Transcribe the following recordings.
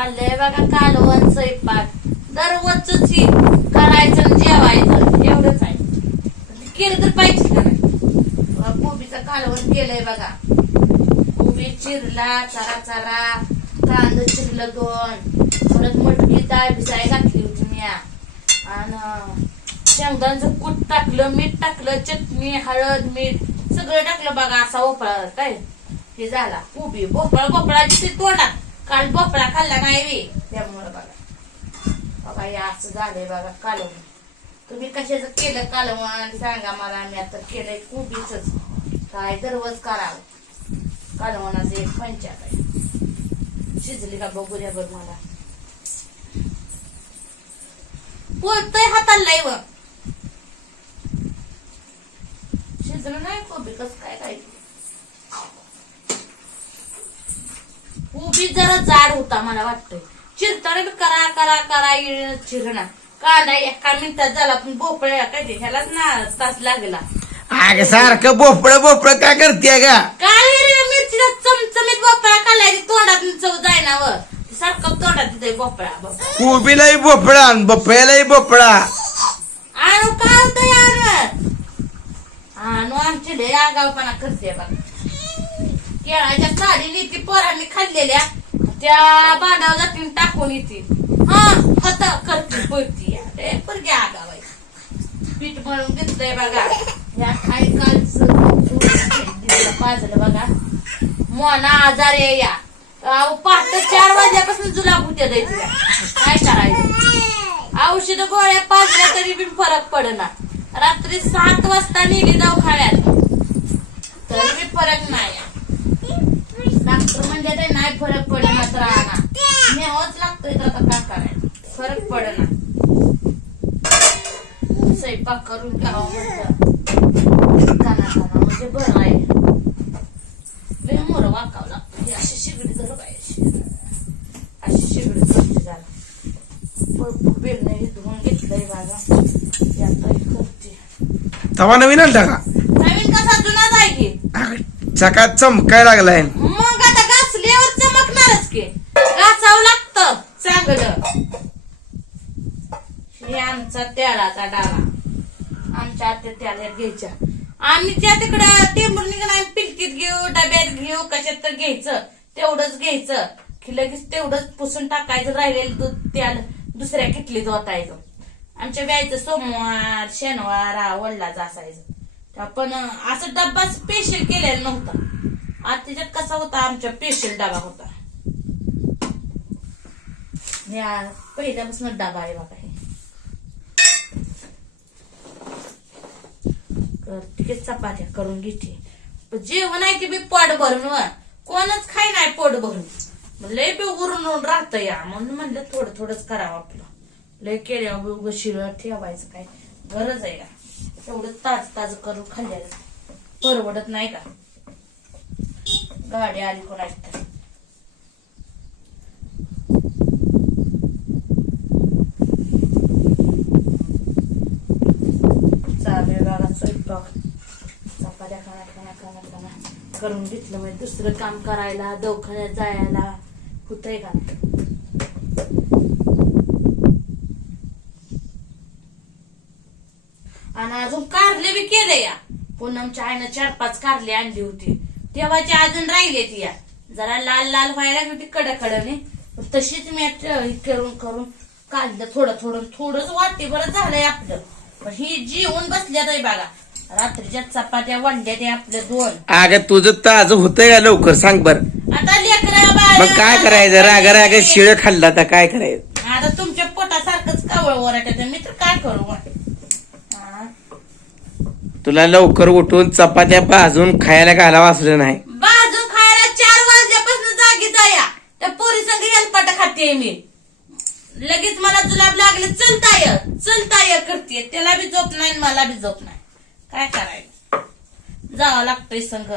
चाललंय बघा कालवण स्वयंपाक. दररोजच ही करायचं आणि जेवायचं. एवढंच आहे. केलं तर पाहिजे का नाही बघा, कोबीचं कालवण केलंय बघा. कोबी चिरला चारा चारा कांद चिरलं दोन. परत मटकी डाळ भिजाय घातली होती मी आणि शेंगदाण्याचं कूट टाकलं मीठ टाकलं चटणी हळद मीठ सगळं टाकलं बघा असा भोपळा काय? हे झाला. कोबी भोपळा भोपळा ती तोंडात. काल भोपळा खाल्ला नाही रे त्यामुळं बघा. बाबा हे असं झालंय बघा कालवण तुम्ही कशाचं केलं कालवण सांगा मला मी आता केलंय कोबीच काय दररोज करावं? कालवणाचं एक पंचायत आहे. शिजली का बघूया बघ मला. पोळतय हाताला व. शिजलं नाही कोबी कस काय काय? कोबी जरा जाड होता मला वाटतंय. चिरताना बी करा करा करा चिरणा कांदा एका मिनिटात झाला पण भोपळ्या काय ते ह्यालाच ना तास लागला. अग सारखं बोपळ बोपळ काय करते का काय रे मिरचीला चमचमीत भोपळा खाल्लाय तोंडात चव जायना व. सारखं तोंडात तिथे भोपळा भोपळा. कोबीलाही बोपळा आणि बफळ्यालाही बोपळा आणू का होतं यार? आणू आमची लय आगावपणा करते बघ. केळाच्या साडी ती पोरांनी खाल्लेल्या त्या बांधावर जाती टाकून येतील. हा खत करते पडती रे पोरगी पीठ मळून घेतलंय बघा. या काय कालच पाजलं बघा. मोना आजार आहे या. अहो पहाटे चार वाजल्यापासून जुलाब होत्या द्यायची काय करायचं? औषध गोळ्या पाजल्या तरी बी फरक पडना. रात्री सात वाजता निघे दवाखान्यात. तरी बी फरक नाही. डॉक्टर म्हणजे ते नाही फरक पडना तर आणा न्यावंच लागतंय तर आता काय करायचं? फरक पडना. स्वयंपाक करून घ्यावा म्हणलं. काना काना म्हणजे बरं आहे. लय मोर वाकावं लागतं. हे अशी शिगडी झालं पाहिजे अशी. शिगडी करते झाला. भरपूर बेलने हे धुवून घेतलंय बागा यात करते. तवा नवीन आणता का नवीन कसा जुनाच आहे की चकात चमकाय लागलाय. मग आता घासल्यावर चमकणारच की. घासावं लागतं चांगलं. हे आमचा तेलाचा डाळा आमच्या आत्या त्याला घ्यायच्या. आम्ही त्या तिकडं टेंबूर निघणार पिलकीत घेऊ डब्यात घेऊ कशात तर घ्यायचं. तेवढंच घ्यायचं. की लगेच तेवढंच पुसून टाकायचं राहिलेलं दूध त्या दुसऱ्या किटलीत ओतायचं. आमच्या ब्यायचं सोमवार शनिवार हा असायचं. पण असं डब्बा स्पेशल केलेला नव्हता. आज त्याच्यात कसा होता आमच्या स्पेशल डबा होता. या पहिल्यापासून डबा आहे बघा हे. चपात्या करून घेते. जेवण आहे की बी पोट भरून कोणच खाय नाही पोट भरून. लय बी उरून राहत राहतं या. म्हणून म्हणलं थोडं थोडंच करावं आपलं. लय केल्या बी उगं ठेवायचं काय गरज आहे या. एवढं ताज ताज करून खाल्ल्याला परवडत नाही का? गाडी आली कोण तर चालेल बघा स्वयंपाक. चपात्या खाना खाना खाना खाना करून घेतलं म्हणजे दुसरं काम करायला दवाखान्यात जायला. होतंय का? आणि अजून कारले बी केले या. पूनमच्या आईनं चार पाच कारले आणली होती. तेव्हाची अजून राहिले ती या. जरा लाल लाल व्हायला होती कडकडने. तशीच मी करून करून काढलं थोडं थोडं. थोडंच वाटते बरं झालंय आपलं. पण ही जेवून बसल्यात बघा रात्रीच्या चपात्या वंड्या ते आपल्या दोन. अगं तुझं ताज होतंय का लवकर? सांग बर. आता लेकरा मग काय करायचं? राग राग शिळ खाल्ला तर काय करायचं? आता तुमच्या पोटासारखंच कावळ ओरटायचं मी तर काय करू? तुला लवकर उठून चपात्या भाजून खायला घालावं असलं नाही. बाजू खायला चार वाजल्यापासून जागी जाया. त्या पोरी संग हेलपाट खाते मी. लगेच मला जुलाब लागले चलताय चलताय करते. त्याला बी झोप नाही आणि मला बी झोप नाही. काय करायचं? जावं लागतंय संग.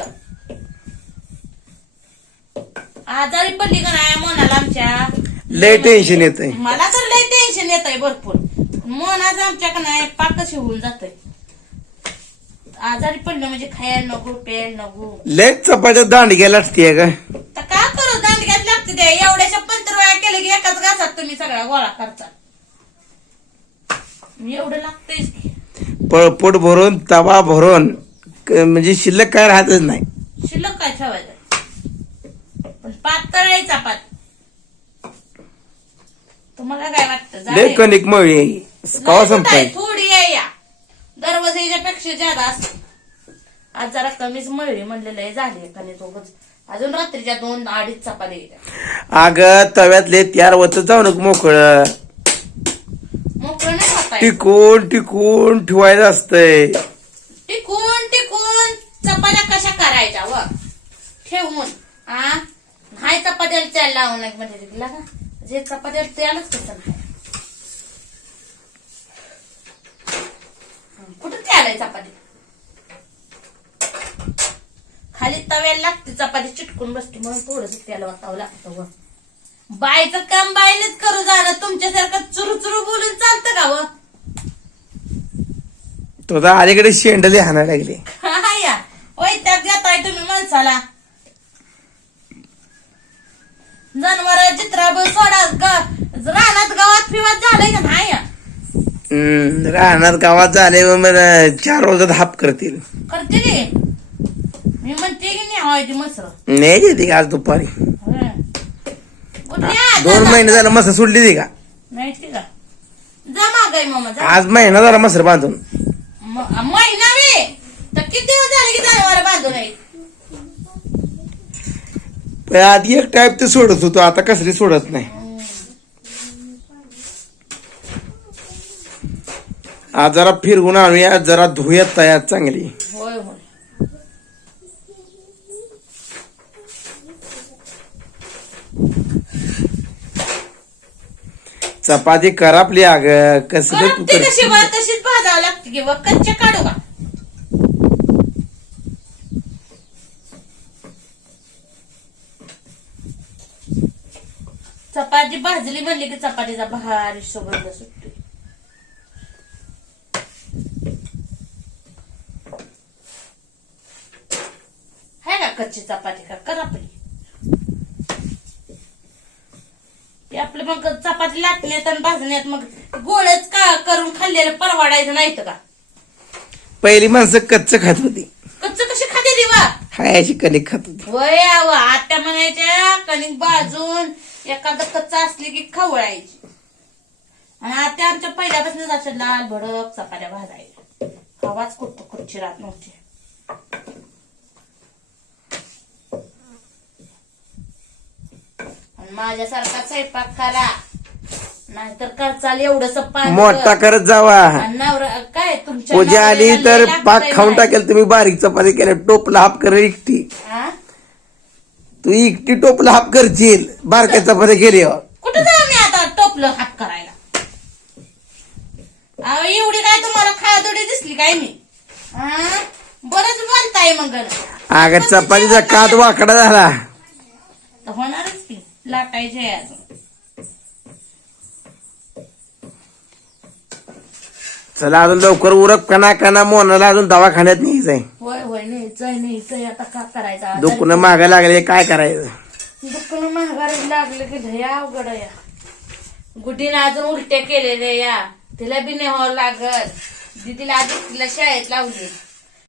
आजारी पडली का नाही मनाला आमच्या? लय टेन्शन येतंय. मला तर लय टेन्शन येत आहे भरपूर. मनाच आमच्या का नाही पाकच होऊन जात आजारी पडलं म्हणजे खायला नको प्यायला नको. लय चपात्या दांडग्या लागते का तर काय? करू दांडग्यात लागते ते? एवढ्याशा पंधरा वेळा केलं की सगळा गोळा करता. एवढं लागतंयच की पळपोट भरून तवा भरून क- म्हणजे शिल्लक काय राहतच नाही. शिल्लक काय ठेवायचं? पण पातळ आहे चपात. तुम्हाला काय वाटतं? लय झालंय? कणिक मळी. कवा नाही कुठं संपाय? थोडी आहे या. दरवाजाच्या पेक्षा जादा असते. आज जरा कमीच मळली म्हणलेलं आहे झाली कणिक उगाच. अजून रात्रीच्या दोन अडीच चपाती येत्या. अग तव्यातले त्यार वत जाऊ नको मोकळं. मोकळं नाही. टिकून टिकून ठेवायचं असतंय. टिकून टिकून. चपात्या कशा करायच्या व? ठेवून. आ? नाही चपात्याला तेल लावून म्हणजे तिला का? जे चपात्याला तेलच कसं नाही? कुठं आहे चपाती? तव्याला लागते चपाती चिटकून बसते म्हणून थोडस तेल वाटावं लागतं व. बायचं काम बाईनेच करू जाणं तुमच्यासारखं चुरू चुरू बोलून चालतं का व? तो तर अलीकडे शेंडले हाना लागले. हा या? वैताग घेताय तुम्ही माणसाला. जनावर चित्राब सोडा ग- रानात गावात फिवात झालंय का नाही या? हम्म, राहणार गावात झाले मग चार रोजात हाप करतील. करते मी म्हणते की नाही हवायची मसर नाही देते का आज दुपारी? दोन महिने झालं मसर सोडली ती का? नाही ठीक आहे जा मागाय मामा जा. आज महिना झाला मसर बांधून. म- महिना रे तर किती दिवस झाले की जनावर बांधून आहे? पण आधी एक टाईप ते सोडत होतो आता कसली सोडत नाही. आज जरा फिरवून आणूया जरा धुयात तयार चांगली. होय होय. चपाती करापली अग कसलं तू कशी तशीच भाजावं लागते की बा कच्चे काढू का? चपाती भाजली म्हणली की चपातीचा भारी सुगंध सुटतो है ना कच्ची चपाती का? करापली ते आपलं मग चपाती लाटण्यात आणि भाजण्यात मग गोळच का करून खाल्लेलं परवाडायचं नाही का? पहिली माणसं कच्च खात होती. कच्च कशी खाते दिवा खायची कणिक खात होती. वय आव आत्या म्हणायच्या कणिक भाजून एखादं कच्च असली की खवळायची. आणि आत्या आमच्या पहिल्यापासून अशा लाल भडक चपात्या भाजायच्या. आवाज कुठं कुठची राहत नव्हती. माझ्यासारखा स्वयंपाक करा. नाहीतर करचाल एवढस मोठा करत जावा. नवरा काय तुमच्या पूजा आली नवऱ्याला तर लय पाक खाऊन. टाकेल तुम्ही बारीक चपाती केल्या टोपला हाप कर एकटी. हा? तू एकटी टोपला हाप करशील बारक्या चपाती केली कुठं जाऊ मी आता टोपलं हात करायला? अहो, एवढी काय तुम्हाला खायादोडी दिसली काय मी? हा? बरंच बोलताय मग. अगं चपातीचा कात वाकडा झाला. तर होणारच की. लाटायचे अजून चला अजून लवकर उरक कना कना मोनाला अजून दवाखान्यात न्यायचंय. होय होय न्यायचंय न्यायचंय. आता का करायचं? दुखणं मागा लागले काय करायचं? दुखणं महागारी लागलं की लय अवघड या गुडीनं अजून उलट्या केलेल्या या. तिला बी न्यावं लागल. दीदीला आधी तिला शाळेत लावली.